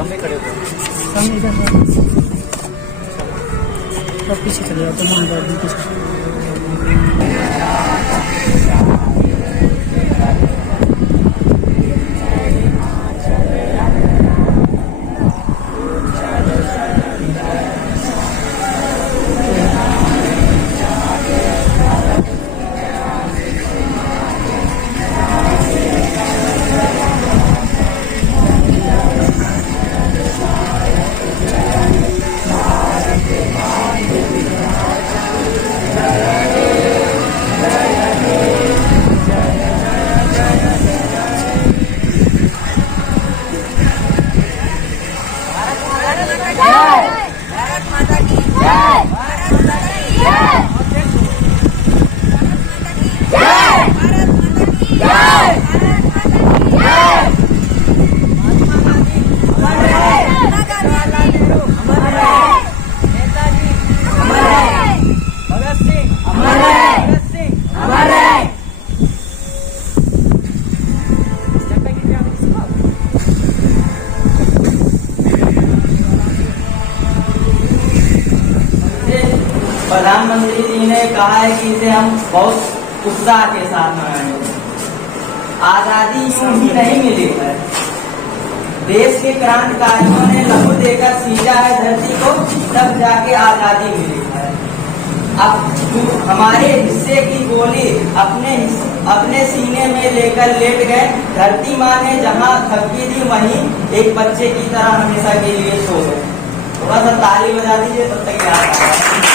सामने खड़े होते सामने इधर सब पीछे चले जाते हैं, वहाँ जाते पीछे। प्रधानमंत्री जी ने कहा है कि इसे हम बहुत उत्साह के साथ मनाएंगे। आजादी यूं ही नहीं मिली है, देश के क्रांतिकारियों ने लहू देकर सींचा है धरती को, तब जाके आजादी मिली है। अब हमारे हिस्से की गोली अपने सीने में लेकर लेट गए, धरती माँ ने जहाँ धमकी दी वहीं एक बच्चे की तरह हमेशा के लिए सो गए। थोड़ा सा ताली बजा दीजिए तब तक याद आएगा।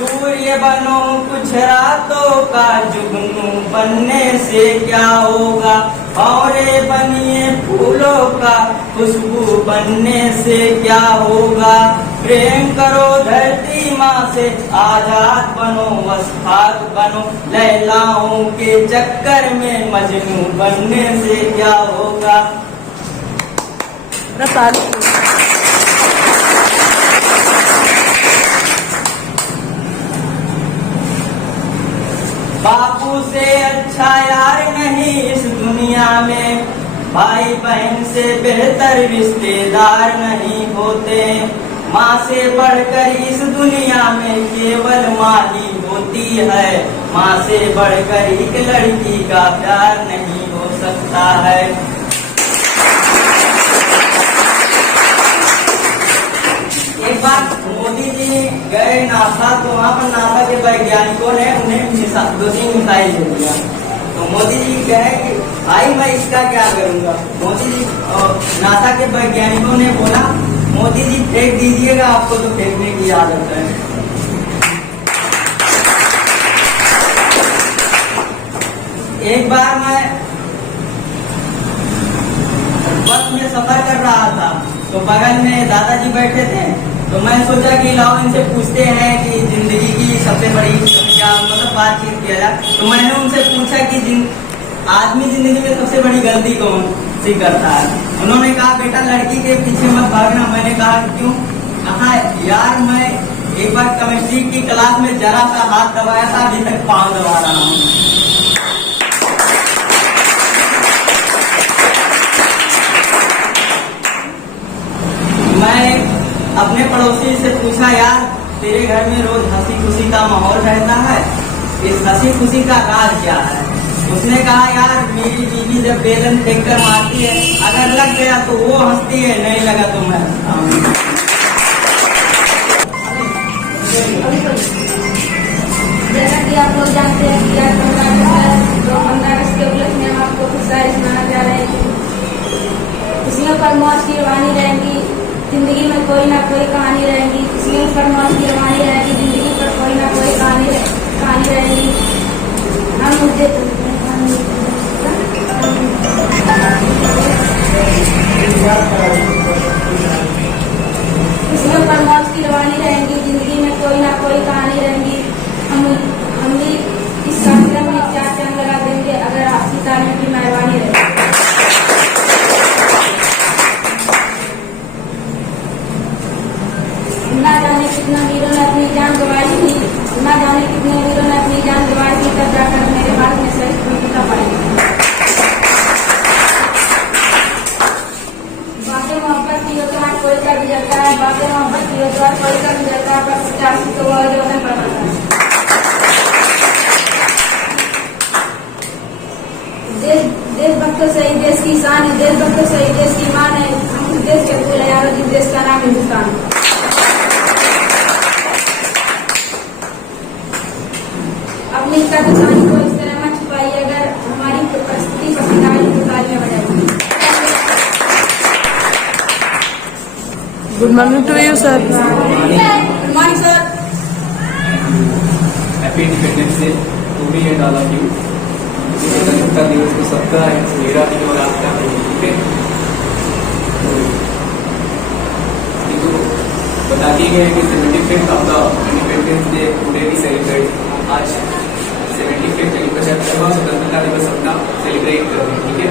सूर्य बनो कुछ रातों का, जुगनू बनने से क्या होगा, भंवरे बनिए फूलों का, खुशबू बनने से क्या होगा। प्रेम करो धरती माँ से, आजाद बनो वफाद बनो, लैलाओं के चक्कर में मजनू बनने से क्या होगा। बापू से अच्छा यार नहीं इस दुनिया में, भाई बहन से बेहतर रिश्तेदार नहीं होते। माँ से बढ़कर इस दुनिया में केवल माँ ही होती है, माँ से बढ़कर एक लड़की का प्यार नहीं हो सकता है। एक बार मोदी जी गए नासा, तो वहाँ पर नासा के वैज्ञानिकों ने उन्हें 2-3 मिसाइल दे दिया। तो मोदी जी कहे कि भाई मैं इसका क्या करूँगा। मोदी जी नासा के वैज्ञानिकों ने बोला, मोदी जी फेंक दीजिएगा, आपको तो फेंकने की आदत है। एक बार मैं बस में सफर कर रहा था, तो बगल में दादाजी बैठे थे, तो मैं सोचा कि लाओ इनसे पूछते हैं कि जिंदगी की सबसे बड़ी क्या मतलब बातचीत किया जाए। तो मैंने उनसे पूछा कि आदमी जिंदगी में सबसे बड़ी गलती कौन सी करता है। उन्होंने कहा बेटा लड़की के पीछे मत भागना। मैंने कहा क्यों? कहा यार मैं एक बार केमिस्ट्री की क्लास में जरा सा हाथ दबाया था, अभी तक पाँव दबा रहा हूँ। मैं अपने पड़ोसी से पूछा, यार तेरे घर में रोज हंसी खुशी का माहौल रहता है, इस हंसी खुशी का राज क्या है? उसने कहा यार मेरी बीवी जब बेलन फेंक कर मारती है, अगर लग गया तो वो हंसती है, नहीं लगा तो मैं हंसता हूँ। जैसा कि आप लोग जानते हैं कि आज 15 अगस्त के उपलक्ष्य में हम आपको कुछ शायरी सुनाना चाह रहे हैं। खुशियों पर मौज की रवानी रहेगी, जिंदगी में कोई ना कोई कहानी रहेगी। खुशियों पर मौज की रवानी रहेगी, जिंदगी पर कोई ना कोई कहानी रहेगी। हम मुझे खुशियों पर मौज की रवानी रहेगी, जिंदगी में कोई ना कोई कहानी रहेगी। हम भी इस कार्यक्रम में 4 चांद लगा देंगे अगर आपकी तारीफ की मेहरबानी रहेगी। ना जाने कितने वीरों ने अपनी जान गंवाई थी, ना जाने कितने वीरों ने अपनी जान गंवाई थी, तब जाकर मेरे भारत में बहुत ज़्यादा पढ़ना था। देशभक्तों से ही देश की शान है, देशभक्तों से ही देश की मान है। हम इस देश के फूल हैं और जिस देश का नाम हिंदुस्तान। अपनी कहानी को इस तरह मत छुपाइए। अगर हमारी परिस्थिति पसंद आई तो तालियां बजाइए। Good morning to you sir. Good morning sir. Happy independence day to me and all of you. स्वतंत्रता दिवस को सबका है, मेरा भी और आपका भी, ठीक है। तो बता दिए गए कि 75th of the independence day today we celebrate. आज 75th यानी 75वां स्वतंत्रता दिवस अपना सेलिब्रेट कर रहे हैं, ठीक है।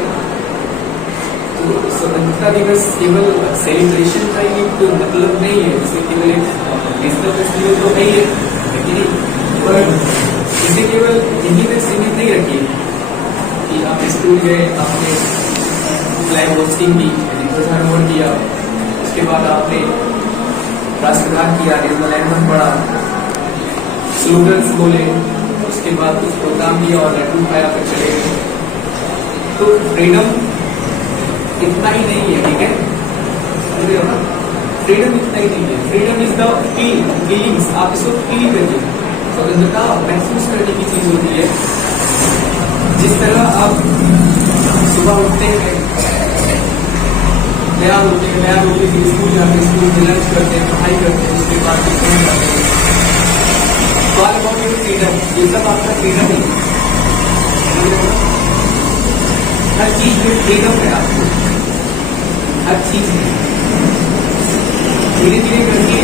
तो स्वतंत्रता दिवस केवल सेलिब्रेशन का ही एक मतलब नहीं है, इसे केवल एक नेशनल फेस्टिवल तो नहीं है, लेकिन पर इसे केवल यही में सीमित नहीं रखिए कि आप स्कूल गए, आपने फ्लैग होस्टिंग की, ध्वजारोहण किया, उसके बाद आपने राष्ट्रगान किया, नेशनल एंथम पढ़ा, स्लोगन्स बोले, उसके बाद कुछ प्रोग्राम किया और लड्डू खाया फिर चले गए। तो फ्रीडम इतना ही नहीं है, ठीक है। फ्रीडम इतना ही नहीं है, फ्रीडम इज द फीलिंग्स। आप इसको फील करिए। स्वतंत्रता महसूस करने की चीज होती है। जिस तरह आप सुबह उठते हैं, तैयार होते हैं, स्कूल जाते हैं, स्कूल में लंच करते हैं, पढ़ाई करते हैं, उसके बाद ट्यूशन जाते हैं। ऑल अबाउट योर फ्रीडम, ये सब आपका फ्रीडम है। हर चीज में फ्रीडम है आपको, हर चीज में। धीरे धीरे करके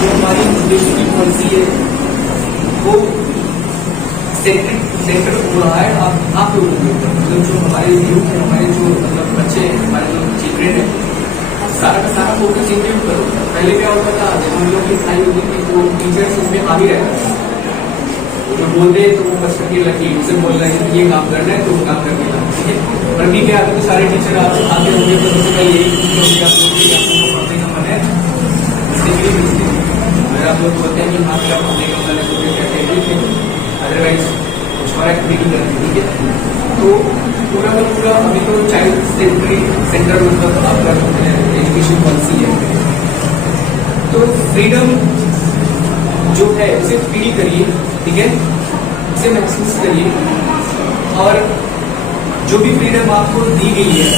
जो हमारी देश की पॉलिसी है वो सेंटर हो रहा है आप लोगों के ऊपर। मतलब जो हमारे यूथ है, हमारे जो मतलब बच्चे हैं, हमारे जो चिल्ड्रेन है, सारा का सारा फोकस इनके ऊपर होता है। पहले क्या होता था, जब हम लोग की पढ़ाई होती थी तो टीचर्स उसमें हावी रहता था। जो बोलते तो वो बस करके लगी उसे बोल रहे हैं ये काम करना है तो वो काम करके ला, ठीक है। पर भी क्या तो सारे टीचर आते होंगे तो सबसे पहले यही आप लोग पढ़ने का मन है, अगर आप लोग बोलते हैं कि हाँ मेरा पढ़ने का मन है तो क्या कहते हैं, अदरवाइज कुछ और एक्टिविटी करते, ठीक है। तो पूरा का पूरा अभी तो चाइल्ड सेंटर मतलब आपका एजुकेशन पॉलिसी है। तो फ्रीडम जो है उसे फील करिए, ठीक है, उसे महसूस करिए। और जो भी फ्रीडम आपको दी गई है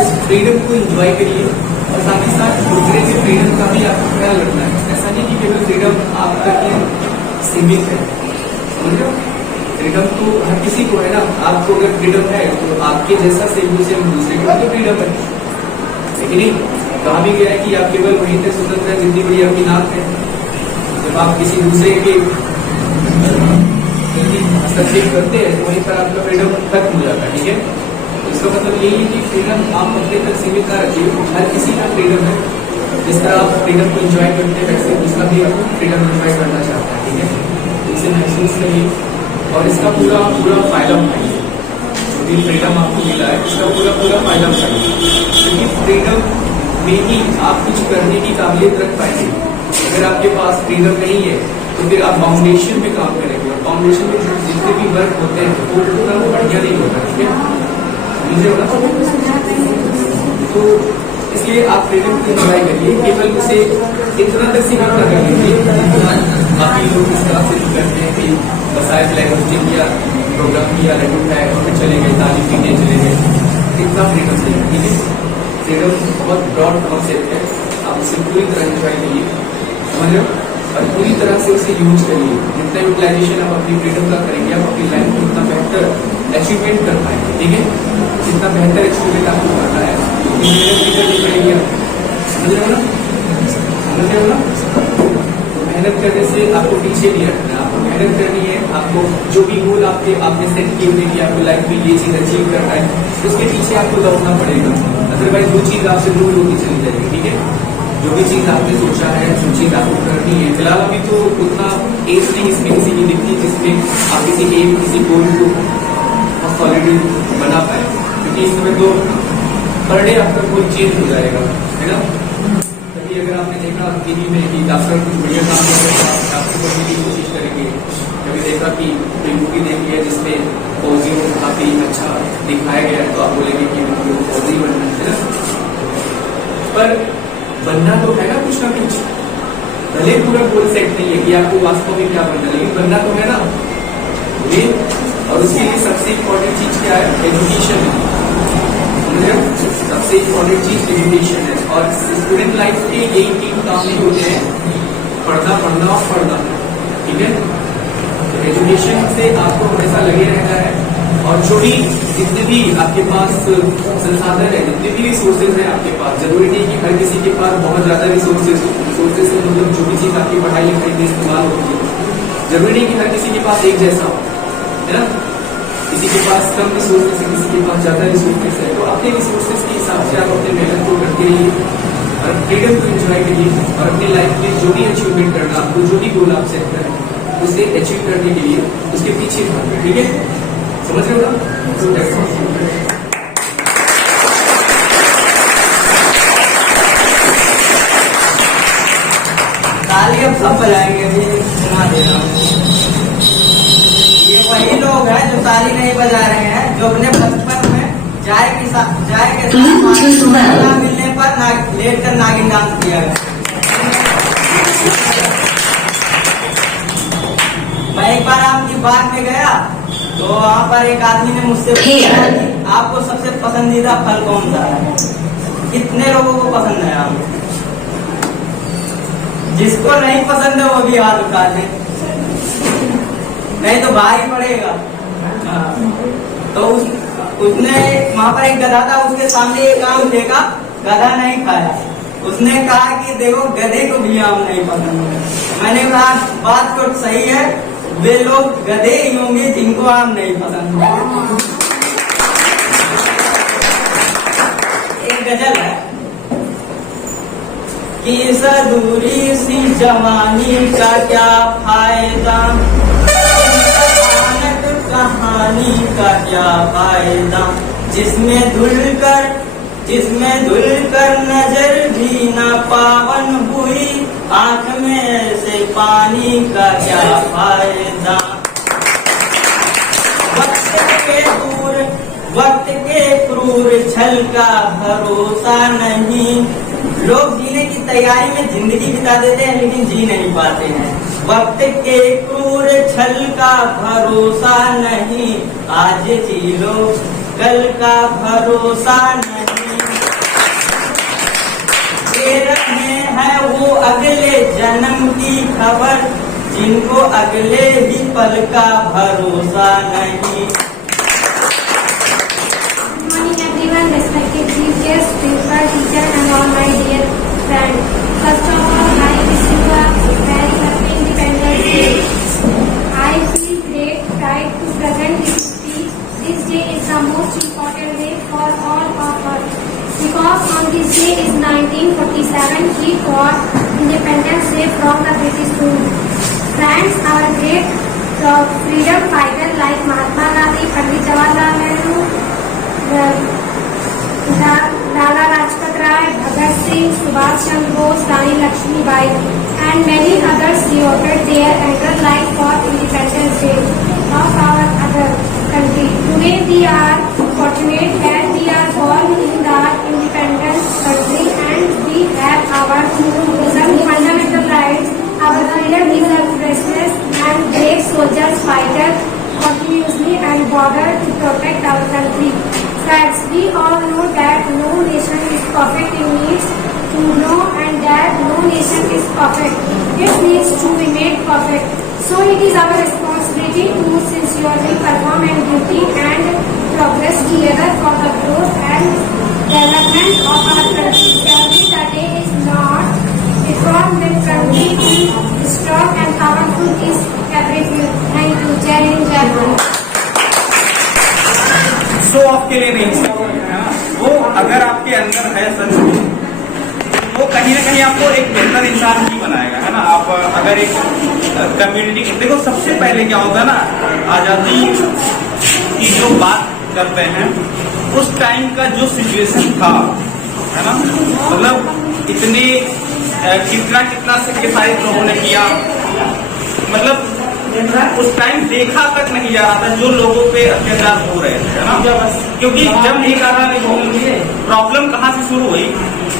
उस फ्रीडम को एंजॉय करिए और साथ ही साथ दूसरे के फ्रीडम का भी आपको ख्याल रखना है। ऐसा नहीं कि केवल फ्रीडम आप तक ही सीमित है, समझ लो। फ्रीडम तो हर किसी को है ना। आपको अगर फ्रीडम है तो आपके जैसा सेम टू सेम दूसरे के लिए फ्रीडम है, लेकिन नहीं कहा भी गया है कि आप केवल वहीं से स्वतंत्र है जितनी बड़ी आपकी नाक है। जब आप किसी दूसरे के हस्तक्षेप करते हैं तो वहीं पर आपका फ्रीडम खत्म हो जाता है, ठीक है। तो इसका मतलब यही है कि फ्रीडम आप अपने तक सीमित ना रखिए। हर किसी का फ्रीडम है, जिस तरह आप फ्रीडम को एंजॉय करते हैं वैसे दूसरा भी आप फ्रीडम एंजॉय करना चाहता है, ठीक है। इसे महसूस करिए और इसका पूरा पूरा फायदा उठाइए। जो भी फ्रीडम आपको मिला है इसका पूरा पूरा फायदा उठाइए, क्योंकि फ्रीडम में ही आप कुछ करने की काबिलियत रख पाएंगे। अगर आपके पास फ्रीडम नहीं है तो फिर आप फाउंडेशन में काम करेंगे और फाउंडेशन में जितने भी वर्क होते हैं वो पूरा बढ़िया नहीं होता, ठीक है, समझे हो ना। तो इसलिए आप फ्रीडम को एंजॉय करिए, केवल उसे इतना तक सीमित न कर लीजिए बाकी लोग इस तरह से करते हैं कि बसाए फ्लैग होस्टिंग किया, प्रोग्राम किया, लड्डू खाए और फिर चले गए, तालीम पीने चले गए। इतना फ्रीडम से, ठीक है। फ्रीडम बहुत ब्रॉड कॉन्सेप्ट है, आप उसे पूरी तरह एंजॉय करिए, समझ रहे हो, और पूरी तरह से उसे यूज करिए। जितना यूटिलाइजेशन आप अपनी फ्रीडम का करेंगे आप अपनी लाइफ में उतना बेहतर अचीवमेंट कर पाएंगे, ठीक है। जितना बेहतर अचीवमेंट आपको करना है मेहनत करनी पड़ेगी, समझ रहे हो ना, समझ रहे हो ना। मेहनत करने से आपको पीछे नहीं हटना, आपको मेहनत करनी है। आपको जो भी गोल आपने सेट किए हुए कि आपको लाइफ में ये चीज अचीव करना है उसके पीछे आपको दौड़ना पड़ेगा, अदरवाइज वो चीज आपसे दूर होती चली जाएगी, ठीक है। जो भी चीज आपने सोचा है, जो चीज आपको करनी है, फिलहाल अभी तो उतना एज नहीं इसमें किसी की दिखती जिसमें आप किसी एम किसी गोल को सॉलिड बना पाए, क्योंकि इस समय तो पर डे आपका गोल चेंज हो जाएगा, है ना। तभी अगर आपने देखा टीवी में कि डॉक्टर कुछ बढ़िया काम कर रहे हैं, डॉक्टर बनने की कोशिश करेंगे। कभी देखा कि कोई मूवी देखी है जिसमें फौजियों को काफी अच्छा दिखाया गया है, तो आप बोलेंगे कि उनको फौजी बनना है ना। पर बनना तो है ना कुछ, भले पूरा गोल सेट नहीं है कि आपको वास्तव में क्या बनना है, लेकिन बनना तो है ना ये। और उसके लिए सबसे इम्पोर्टेंट चीज क्या है? एजुकेशन है। सबसे इम्पोर्टेंट चीज एजुकेशन है। और स्टूडेंट लाइफ के यही 3 काम नहीं होते हैं, पढ़ना पढ़ना और पढ़ना, ठीक है। तो एजुकेशन से आपको हमेशा लगे रहना है। और जो भी जितने भी आपके पास संसाधन है, जितने भी रिसोर्सेज है आपके पास, जरूरी नहीं कि हर किसी के पास बहुत ज्यादा रिसोर्सेज मतलब जो भी चीज आपकी पढ़ाई लिखाई में इस्तेमाल होती है, जरूरी नहीं कि हर किसी के पास एक जैसा हो, है ना। किसी के पास कम रिसोर्सेस है, किसी के पास ज्यादा रिसोर्सेस है। तो अपने रिसोर्सेस के हिसाब से आप अपने मेहनत को करके रहिए और फ्रीडम को एंजॉय करिए। और अपनी लाइफ में जो भी अचीवमेंट करना, आपको जो भी गोल आप सेट करें, उसे अचीव करने के लिए उसके पीछे भागें, ठीक है। समझ रहे हो ना? ताली अब सब बजाएंगे, अभी सुना दे रहा हूँ। ये वही लोग हैं जो ताली नहीं बजा रहे हैं, जो अपने बचपन में चाय के साथ खाना मिलने पर लेट कर नागिन डांस किया है। मैं एक बार आपकी बाग में गया तो वहाँ पर एक आदमी ने मुझसे पूछा कि आपको सबसे पसंदीदा फल कौन सा है? कितने लोगों को पसंद है? आप जिसको नहीं पसंद है वो भी हाथ उठा दे, नहीं तो भारी पड़ेगा। तो उसने वहाँ पर एक गधा था, उसके सामने एक आम फेंका, गधा नहीं खाया। उसने कहा कि देखो गधे को भी आम नहीं पसंद है। मैंने कहा बात तो सही है, वे लोग गधे ही होंगे जिनको आम नहीं पसंद है। एक गजल है कि इस अधूरी सी जवानी का क्या फायदा, कहानी का क्या फायदा, जिसमें धुल कर नजर भी न पावन हुई, आंख में से पानी का क्या फायदा। वक्त के क्रूर छल का भरोसा नहीं, लोग जीने की तैयारी में जिंदगी बिता देते हैं लेकिन जी नहीं पाते हैं। वक्त के क्रूर छल का भरोसा नहीं, आज जी लो कल का भरोसा नहीं। दे रहे हैं वो अगले जन्म की खबर, जिनको अगले ही पल का भरोसा नहीं। Respected chief guest, principal, teacher and all my dear friends. First of all, I wish you a very happy Independence Day. I feel great pride to present this speech. This day is the most important day for all of us, because on this day is 1947 we got Independence Day from the British rule. Friends, our great freedom fighter like Mahatma Gandhi, Pandit Jawaharlal Nehru, Lala Lajpat Rai, Bhagat Singh, Subhash Chandra Bose, Rani Lakshmibai, and many others devoted their entire life for Independence Day of our other country. Today we are fortunate that we are born in the independent country and we have our some fundamental rights. Our freedom is a precious and brave soldiers fighter continuously and border to protect our country. Friends, we all know that no nation is perfect. It needs to know and that no nation is perfect. It needs to be made perfect. So it is our responsibility to sincerely perform and duty and progress together for the growth and development of our country. Every day is not because the country is strong and powerful is everything. Thank you. Jai Hind, Jai Bharat. Show off के लिए नहीं है ना, वो अगर आपके अंदर है सच में, वो कहीं ना कहीं आपको एक बेहतर इंसान ही बनाएगा, है ना। आप अगर एक कम्युनिटी, देखो सबसे पहले क्या होता है ना, आजादी की जो बात करते हैं उस टाइम का जो सिचुएशन था, है ना, मतलब इतने कितना कितना सेक्रीफाइस लोगों ने किया, मतलब उस टाइम देखा तक नहीं जा रहा था जो लोगों पे अत्याचार हो रहे थे, है ना। क्योंकि जब एक आधा प्रॉब्लम कहाँ से शुरू हुई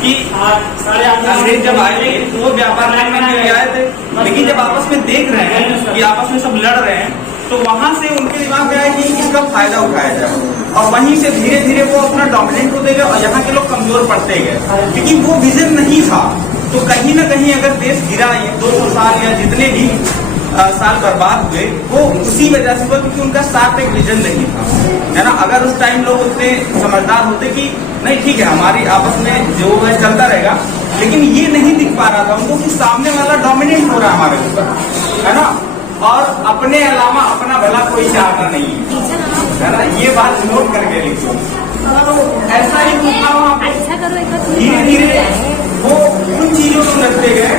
कि अंग्रेज जब आए थे तो वो व्यापार करने के लिए आए थे, लेकिन जब आपस में देख रहे हैं कि आपस में सब लड़ रहे हैं तो वहां से उनके दिमाग में आया कि इसका फायदा उठाया जाए, और वहीं से धीरे धीरे वो अपना डोमिनेट होते गए और यहाँ के लोग कमजोर पड़ते गए, क्योंकि वो विजन नहीं था। तो कहीं ना कहीं अगर देश गिरा ये 200 साल या जितने भी साल बर्बाद हुए वो उसी वजह से हुआ, क्योंकि उनका साथ एक विजन नहीं था, है ना। अगर उस टाइम लोग उतने समझदार होते कि नहीं ठीक है हमारी आपस में जो है चलता रहेगा, लेकिन ये नहीं दिख पा रहा था उनको कि सामने वाला डोमिनेट हो रहा है हमारे ऊपर, है ना, और अपने अलावा अपना भला कोई चाहता नहीं है ना। ये बात नोट करके लिखो। ऐसा ही धीरे धीरे वो उन चीजों को रखते गए,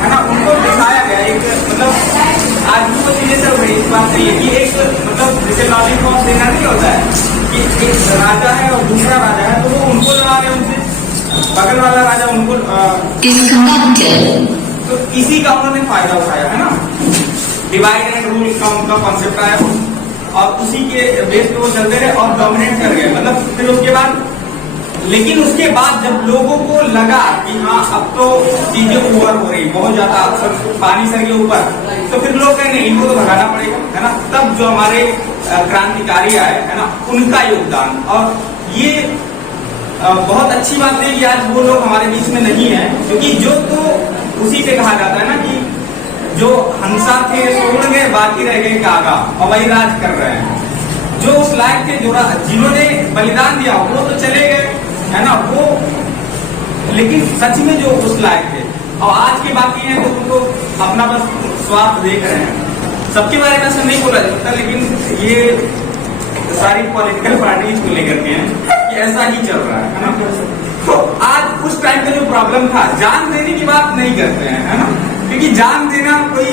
है ना, उनको दिखाया गया एक, मतलब आज भी वो चीजें चल रही, इस बात नहीं है कि एक मतलब जैसे लॉलीपॉप देना नहीं होता है कि एक राजा है और दूसरा राजा है, तो वो उनको लगा रहे उनसे, बगल वाला राजा उनको तो इसी का उन्होंने फायदा उठाया, है ना। डिवाइड एंड रूल का उनका कॉन्सेप्ट आया और उसी के बेस पे वो चलते रहे और डोमिनेट कर गए, मतलब फिर उसके बाद, लेकिन उसके बाद जब लोगों को लगा कि हाँ अब तो चीजें ओवर हो रही बहुत ज्यादा, पानी सर के ऊपर, तो फिर लोग कहेंगे इनको तो भगाना पड़ेगा, है ना। तब जो हमारे क्रांतिकारी आए, है ना, उनका योगदान, और ये बहुत अच्छी बात है कि आज वो लोग हमारे बीच में नहीं है, क्योंकि जो तो उसी पे कहा जाता है ना कि जो हंसा थे सोड़ गए बाकी रह गए कागा, और वही राज कर रहे हैं। जो उस लायक थे, जो जिन्होंने बलिदान दिया वो तो चले गए, है ना, वो, लेकिन सच में जो उस लायक थे, और आज के बाकी हैं तो उनको अपना बस स्वार्थ देख रहे हैं। सबके बारे में ऐसा नहीं बोला जा सकता, लेकिन ये सारी पॉलिटिकल पार्टीज को लेकर के हैं कि ऐसा ही चल रहा है ना। तो आज उस टाइम का जो प्रॉब्लम था, जान देने की बात नहीं करते हैं, है ना, क्योंकि जान देना कोई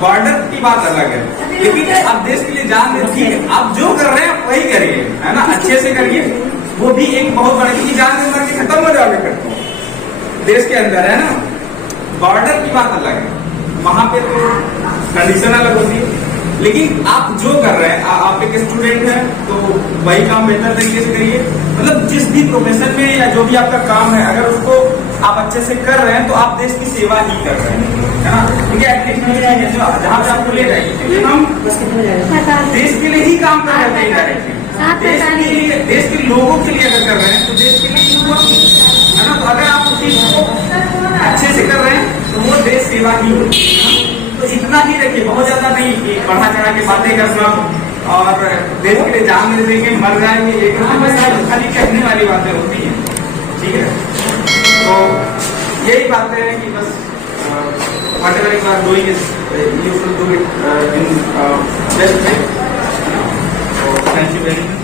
बॉर्डर की बात अलग है, लेकिन आप देश के लिए जान दे, ठीक है आप जो कर रहे हैं वही करिए, है ना, अच्छे से करिए, वो भी एक बहुत बड़ा, क्योंकि जान दे मर के खत्म हो जाओगे फिर देश के अंदर, है ना। बॉर्डर की बात अलग है, वहां पे तो कंडीशन अलग होती है, लेकिन आप जो कर रहे हैं, आप एक स्टूडेंट हैं तो वही काम बेहतर तरीके से करिए, मतलब जिस भी प्रोफेशन में या जो भी आपका काम है, अगर उसको आप अच्छे से कर रहे हैं तो आप देश की सेवा ही कर रहे हैं, है ना। क्योंकि एक्टिविटी जहाँ पे आपको ले जाएगी, हम देश के लिए ही काम कर रहे हैं डायरेक्टली, देश के लिए, देश के लोगों के लिए अगर कर रहे हैं तो देश के लिए हुआ, है ना। तो अगर आप उस चीज को अच्छे से कर रहे हैं तो वो देश सेवा ही होगी, तो इतना ही रखिए, बहुत ज्यादा नहीं कि बढ़ा चढ़ा के बातें करना और देश के लिए जान दे देंगे, मर जाएंगे, एक खाली कहने वाली बातें होती हैं, ठीक है। तो यही बातें हैं कि बस whatever you are doing is you should do it in best way. So thank you very much.